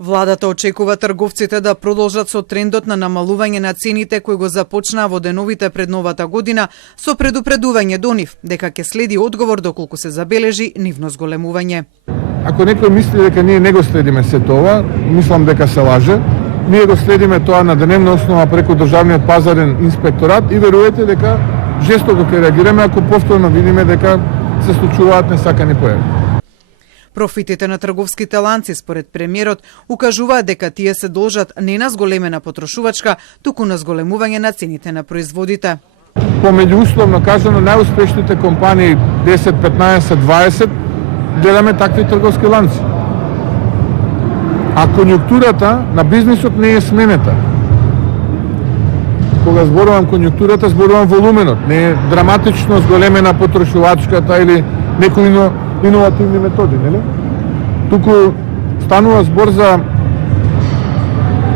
Владата очекува трговците да продолжат со трендот на намалување на цените кој го започнаа во деновите пред новата година, со предупредување до нив дека ќе следи одговор доколку се забележи нивно зголемување. Ако некој мисли дека ние не го следиме се тоа, мислам дека се лаже. Ние го следиме тоа на деневна основа преку Државниот пазарен инспекторат и верувате дека жестоко ќе реагираме ако повторно видиме дека се случуваат несакани појави. Профитите на трговските ланци, според премиерот, укажуваат дека тие се должат не на зголемена потрошувачка, туку на зголемување на цените на производите. Помеѓу условно кажано најуспешните компании 10, 15, 20 гледаме такви трговски ланци. А конјунктурата на бизнисот не е сменета. Кога зборувам конјунктурата, зборувам волуменот, не е драматично зголемена потрошувачката или некои иновативни методи, нели? Туку станува збор за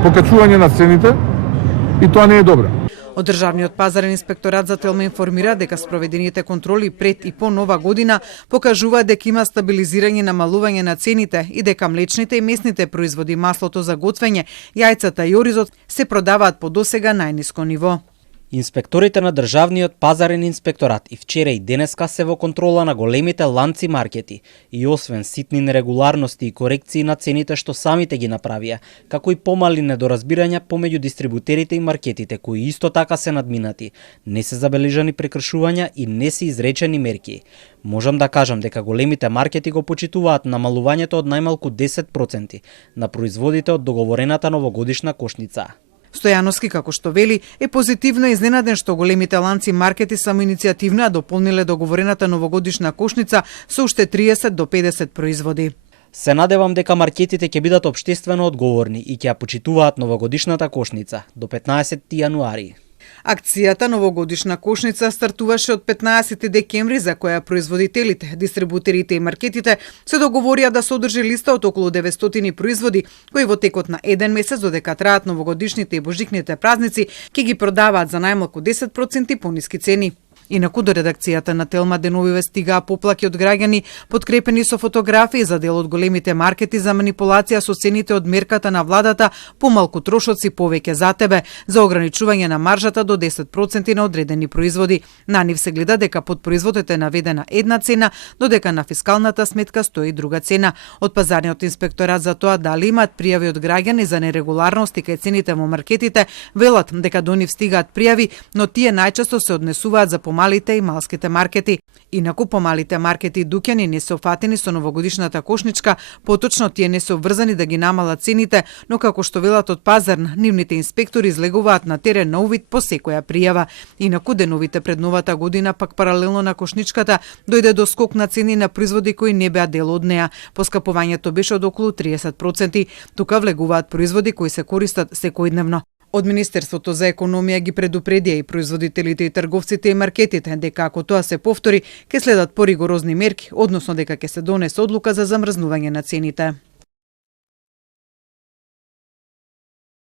покачување на цените и тоа не е добро. Од Државниот пазарен инспекторат за Телма информира дека спроведените контроли пред и по нова година покажуваат дека има стабилизирање и намалување на цените и дека млечните и месните производи, маслото за готвење, јајцата и оризот се продаваат по досега најниско ниво. Инспекторите на Државниот пазарен инспекторат и вчера и денеска се во контрола на големите ланци маркети и освен ситни нерегуларности и корекции на цените што самите ги направија, како и помали недоразбирања помеѓу дистрибутерите и маркетите кои исто така се надминати, не се забележани прекршувања и не се изречени мерки. Можам да кажам дека големите маркети го почитуваат намалувањето од најмалку 10% на производите од договорената новогодишна кошница. Стојановски, како што вели, е позитивно изненаден што големите ланци маркети самоиницијативно ја дополниле договорената новогодишна кошница со уште 30 до 50 производи. Се надевам дека маркетите ќе бидат општествено одговорни и ќе ја почитуваат новогодишната кошница до 15 јануари. Акцијата новогодишна кошница стартуваше од 15 декември за која производителите, дистрибутерите и маркетите се договорија да содржи листа од околу 900 производи кои во текот на еден месец додека траат новогодишните и божикните празници ќе ги продаваат за најмалку 10% пониски цени. Инаку до редакцијата на Телма деновиве стигаа поплаки од граѓани подкрепени со фотографии за дел од големите маркети за манипулација со цените од мерката на владата помалку трошоци повеќе за тебе, за ограничување на маржата до 10% на одредени производи. На нив се гледа дека под производот е наведена една цена, додека на фискалната сметка стои друга цена. Од пазарниот инспекторат за тоа дали имаат пријави од граѓани за нерегуларности кај цените во маркетите, велат дека до нив стигаат пријави, но тие најчесто се однесуваат за малите и малските маркети. Инаку помалите маркети и дуќани не се офатени со новогодишната кошничка, поточно тие не се обврзани да ги намалат цените, но како што велат од пазарн, нивните инспектори излегуваат на терен на увид по секоја пријава. Инаку деновите пред новата година пак паралелно на кошничката дојде до скок на цени на производи кои не беа дел од неа. Поскапувањето беше од околу 30%. Тука влегуваат производи кои се користат секојдневно. Од Министерството за економија ги предупредија и производителите и трговците и маркетите дека ако тоа се повтори, ќе следат поригорозни мерки, односно дека ќе се донесе одлука за замрзнување на цените.